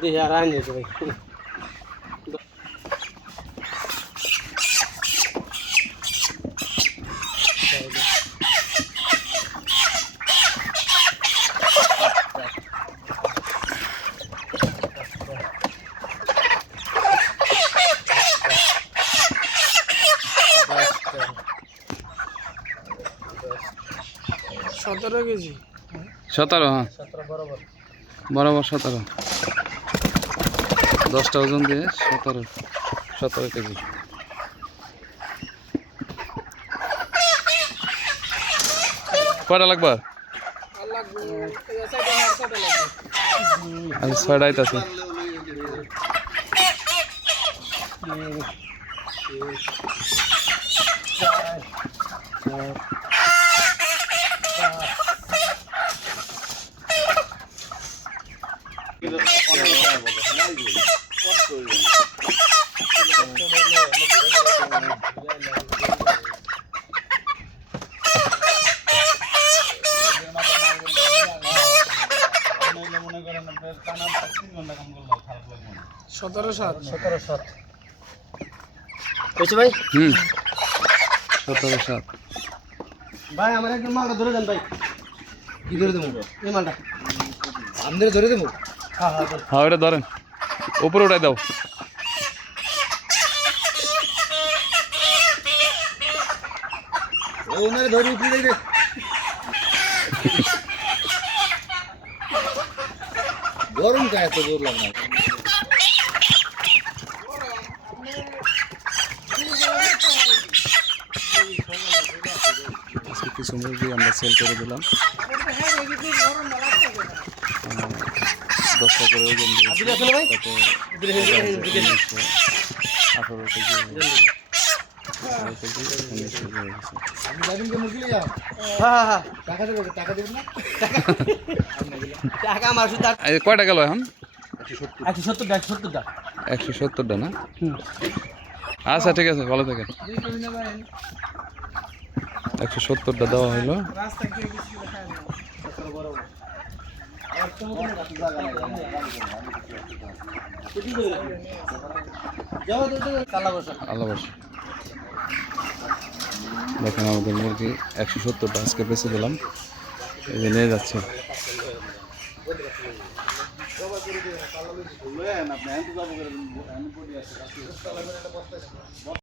দেখি আর আনি ভাই সতেরো কেজি? সতেরো হ্যাঁ। বরাবর। সতেরো। দশটা ওজন দিয়ে সতেরো সতেরো কেজি। কয়টা লাগবে? আর? লাগবে এই সাইডে আর সাইডে লাগবে আর ছয়টা আইতাছে সতেরো সাত। সতেরো সাত। হয়েছে ভাই? হুম। সতেরো সাত। ভাই আমার একজন মালটা ধরে দেন ভাই। কি ধরে দেবো? এই মালটা। আমাদের ধরে দেবো? হ্যাঁ হ্যাঁ ধর। হ্যাঁ ওটা ধরেন। উপরে উঠাই দাও। ও ওনারে ধরে উঠে দেবে গরম কায় এত জোর লাগে না কিছু মুরগি আমরা সেল করে দিলাম। দশটা করে ওজন উনিশশো আঠারো কেজি। কয়টা এখন একশো সত্তরটা না আচ্ছা ঠিক আছে ভালো থাকে একশো সত্তরটা দেওয়া হলো আল্লাহ দেখেন আমাদের মুরগি একশো সত্তরটা আজকে বেঁচে দিলাম। এই যে নিয়ে যাচ্ছে।